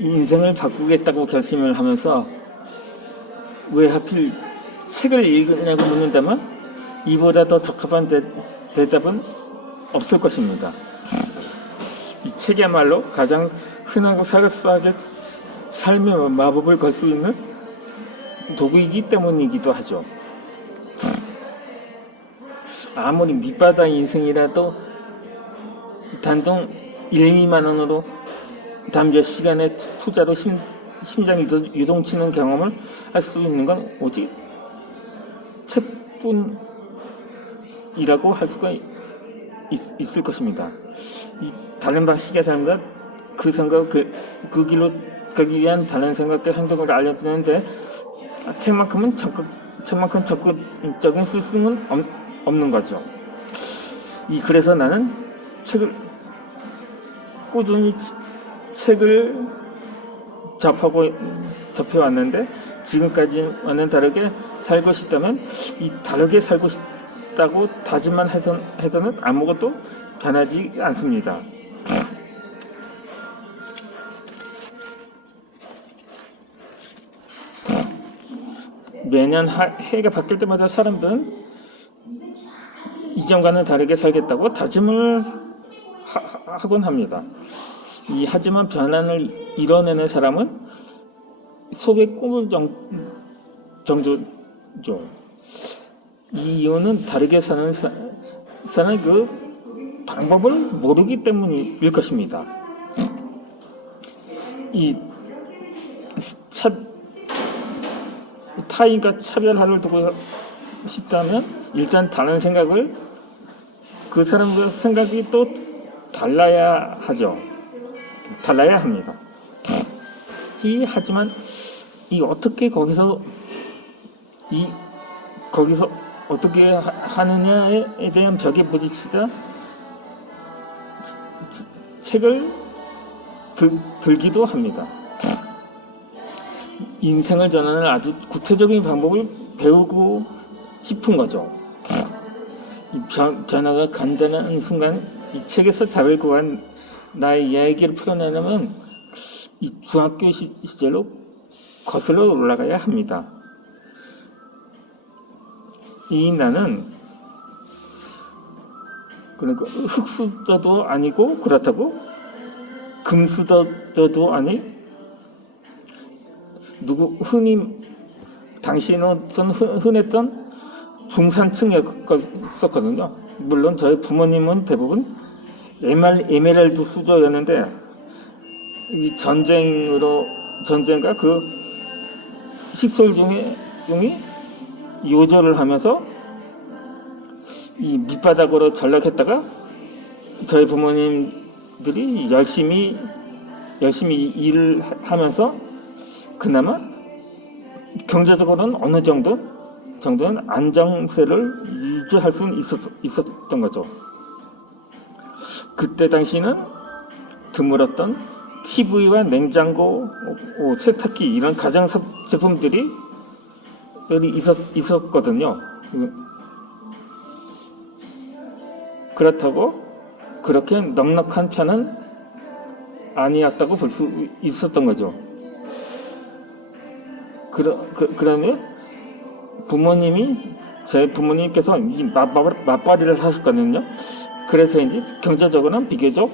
인생을 바꾸겠다고 결심을 하면서 왜 하필 책을 읽으냐고 묻는다면 이보다 더 적합한 대답은 없을 것입니다. 이 책이야말로 가장 흔하고 사소하게 삶의 마법을 걸 수 있는 도구이기 때문이기도 하죠. 아무리 밑바닥 인생이라도 단돈 1, 2만 원으로 단 몇 시간의 투자로 심장이 유동치는 경험을 할 수 있는 건 오직 책뿐이라고 할 수가 있을 것입니다. 이 다른 방식의 삶과 그 생각, 그 길로 가기 위한 다른 생각과 행동을 알려주는데 책만큼 적극적인 수승은 없는 거죠. 그래서 나는 꾸준히 책을 접해왔는데 지금까지와는 다르게 살고 싶다면 다르게 살고 싶다고 다짐만 해서는 아무것도 변하지 않습니다. 매년 해가 바뀔 때마다 사람들은 이전과는 다르게 살겠다고 다짐을 하곤 합니다. 하지만 변화를 이뤄내는 사람은 소의 꿈을 정도죠. 이 이유는 다르게 사는 그 방법을 모르기 때문일 것입니다. 타인과 차별화를 두고 싶다면 일단 다른 생각을 그 사람과 생각이 또 달라야 합니다. 하지만 어떻게 거기서 어떻게 하느냐에 대한 벽에 부딪히자 책을 들기도 합니다. 인생을 전하는 아주 구체적인 방법을 배우고 싶은 거죠. 변화가 간다는 순간 이 책에서 답을 구한 나의 이야기를 풀어내려면 중학교 시절로 거슬러 올라가야 합니다. 나는 그러니까 흙수저도 아니고 그렇다고 금수저도 아니 당시에는 흔했던 중산층이었거든요. 물론 저희 부모님은 대부분 에메랄드 수저였는데 이 전쟁과 그 식솔 중이 요절을 하면서 이 밑바닥으로 전락했다가 저희 부모님들이 열심히 일을 하면서 그나마 경제적으로는 어느 정도는 안정세를 유지할 수 있었던 거죠. 그때 당시는 드물었던 TV와 냉장고, 세탁기 이런 가전 제품들이 있었거든요. 그렇다고 그렇게 넉넉한 편은 아니었다고 볼 수 있었던 거죠. 그러면 제 부모님께서 맞벌이를 하셨거든요. 그래서 경제적으로는 비교적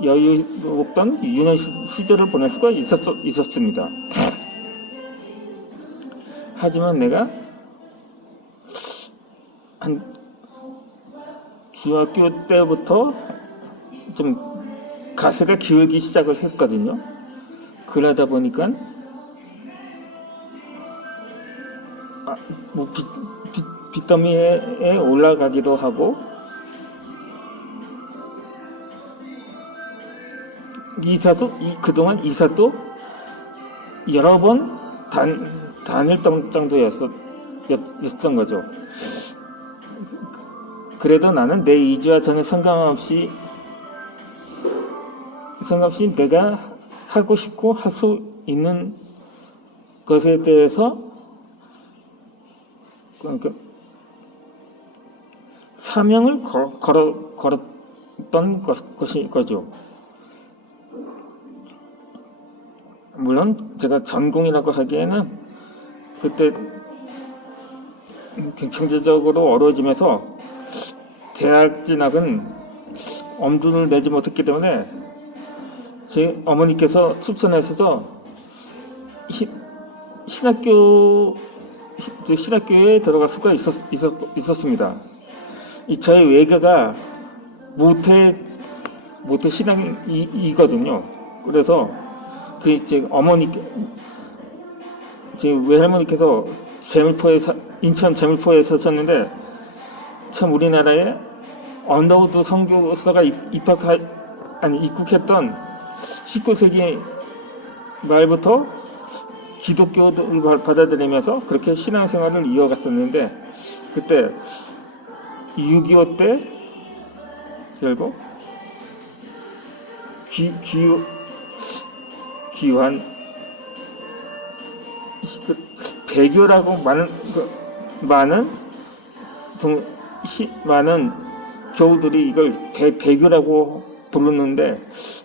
여유롭던 유년 시절을 보낼 수가 있었습니다. 하지만 내가 한 중학교 때부터 좀 가세가 기울기 시작을 했거든요. 그러다 보니까 빚더미에 올라가기도 하고 그동안 이사도 여러 번 다닐 정도였던 거죠. 그래도 나는 내 이주와 전혀 상관없이 내가 하고 싶고 할 수 있는 것에 대해서 사명을 있었던 거죠. 물론 제가 전공이라고 하기에는 그때 경제적으로 어려워지면서 대학 진학은 엄두를 내지 못했기 때문에 제 어머니께서 추천하셔서 신학교에 들어갈 수가 있었습니다. 저의 외가가 모태 신앙이거든요. 그래서 제 외할머니께서 인천 재물포에 사셨는데, 참 우리나라에 언더우드 선교사가 입국했던 19세기 말부터 기독교를 받아들이면서 그렇게 신앙생활을 이어갔었는데, 그때 6.25 때 결국 귀환 배교라고 많은 교우들이 이걸 배교라고 부르는데,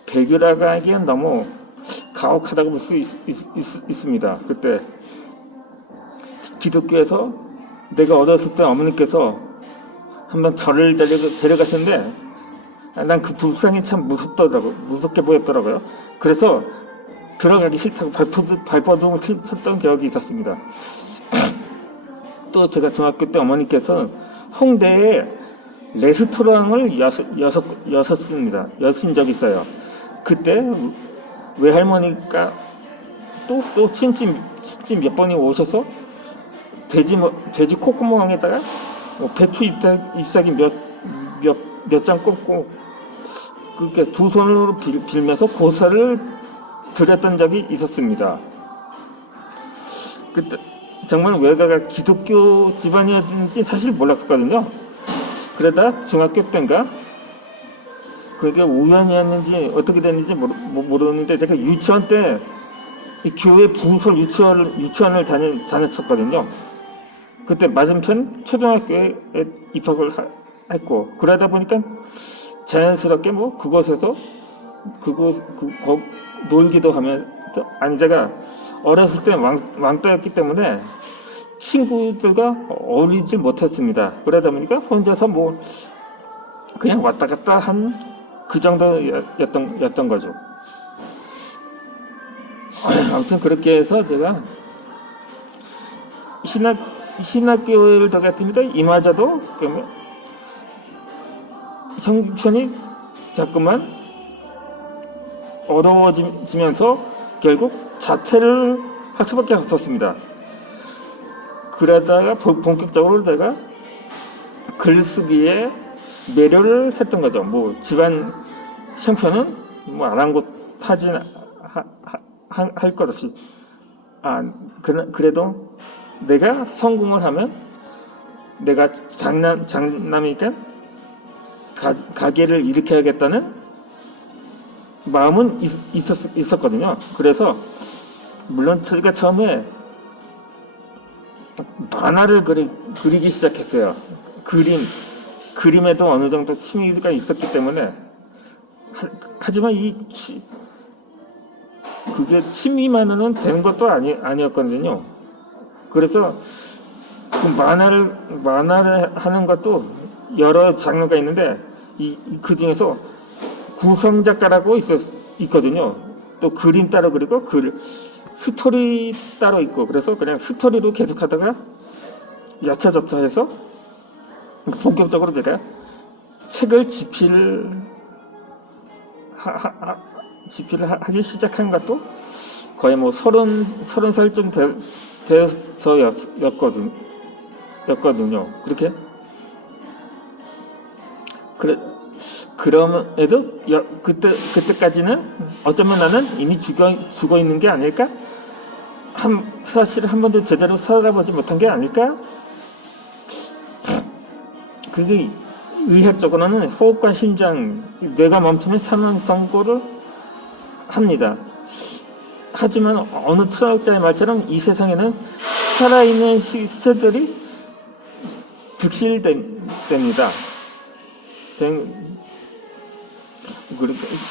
배교라고 하기엔 너무 가혹하다고 볼 수 있습니다. 그때 기독교에서 내가 어렸을 때 어머니께서 한번 저를 데려갔는데, 난 그 불상이 참 무섭게 보였더라고요. 그래서 들어가기 싫다고 발버둥을 쳤던 기억이 있었습니다. 또 제가 중학교 때 어머니께서 홍대에 레스토랑을 여신 적이 있어요. 그때 외할머니가 또 친친 몇 번이 오셔서 돼지 콧구멍에다가 배추 잎사귀 몇 장 꽂고 그렇게 두 손으로 빌면서 보살을 드렸던 적이 있었습니다. 그때 정말 외가가 기독교 집안이었는지 사실 몰랐었거든요. 그러다 중학교 때인가 그게 우연이었는지 어떻게 됐는지 모르는데, 제가 유치원 때 교회 부설 유치원을 다녔었거든요. 그때 맞은편 초등학교에 입학을 했고, 그러다 보니까 자연스럽게 그곳에서 놀기도 하면서, 제가 어렸을 때 왕따였기 때문에 친구들과 어울리지 못했습니다. 그러다 보니까 혼자서 그냥 왔다 갔다 한 그 정도였던 거죠. 아무튼 그렇게 해서 제가 신학교를 다녔습니다. 이마저도 형편이 자꾸만 어려워지면서 결국 자퇴를 할 수밖에 없었습니다. 그러다가 본격적으로 제가 글쓰기에 매료를 했던 거죠. 집안 형편은 아랑곳하진 할 것 없이, 그래도 내가 성공을 하면, 내가 장남이니까 가게를 일으켜야겠다는 마음은 있었거든요. 그래서 물론 제가 처음에 만화를 그리기 시작했어요. 그림에도 어느 정도 취미가 있었기 때문에. 하지만 그게 취미만으로는 되는 것도 아니었거든요. 그래서 그 만화를 하는 것도 여러 장르가 있는데, 그 중에서 구성 작가라고 있거든요. 또 그림 따로 그리고 스토리 따로 있고, 그래서 그냥 스토리로 계속하다가 여차저차 해서 본격적으로 제가 책을 집필을 하기 시작한 것도 거의 30살쯤 되어서였거든요. 그렇게 그럼에도 그때까지는 어쩌면 나는 이미 죽어 있는 게 아닐까? 사실 한 번도 제대로 살아보지 못한 게 아닐까? 그게 의학적으로는 호흡과 심장, 뇌가 멈추면 사망 선고를 합니다. 하지만 어느 철학자의 말처럼 이 세상에는 살아있는 시체들이 득실됩니다.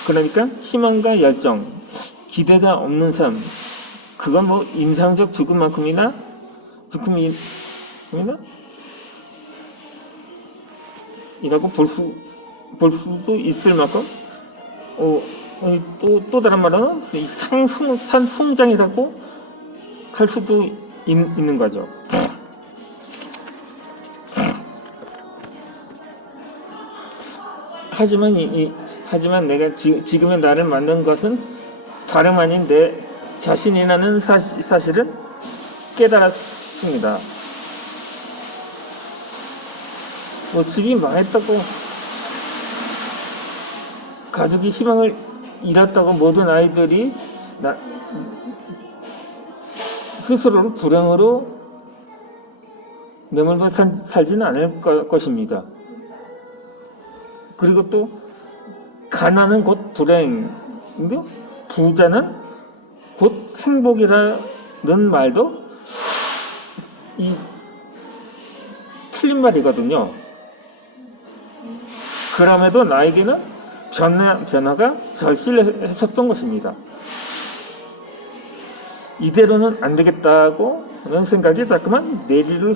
그러니까 희망과 열정, 기대가 없는 삶, 그건 뭐 임상적 죽음이나 이라고 볼 수 있을 만큼 또 다른 말은 산송장이라고 할 수도 있는 거죠. 하지만 내가 지금의 나를 만든 것은 다름 아닌 내 자신이라는 사실을 깨달았습니다. 뭐 집이 망했다고, 가족이 희망을 잃었다고 모든 아이들이 스스로를 불행으로 내몰고 살지는 않을 것입니다. 그리고 또 가난은 곧 불행인데 부자는 곧 행복이라는 말도 틀린 말이거든요. 그럼에도 나에게는 변화가 절실했었던 것입니다. 이대로는 안 되겠다고는 생각이 자꾸만 내리를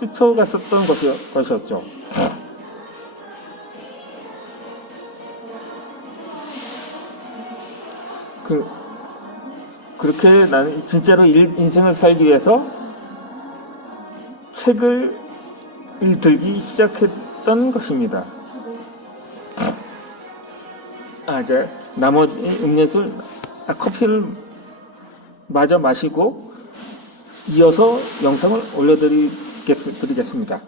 스쳐갔었던 것이었죠. 그렇게 나는 진짜로 인생을 살기 위해서 책을 들기 시작했던 것입니다. 이제 나머지 음료수, 커피를 마저 마시고 이어서 영상을 올려드리겠습니다.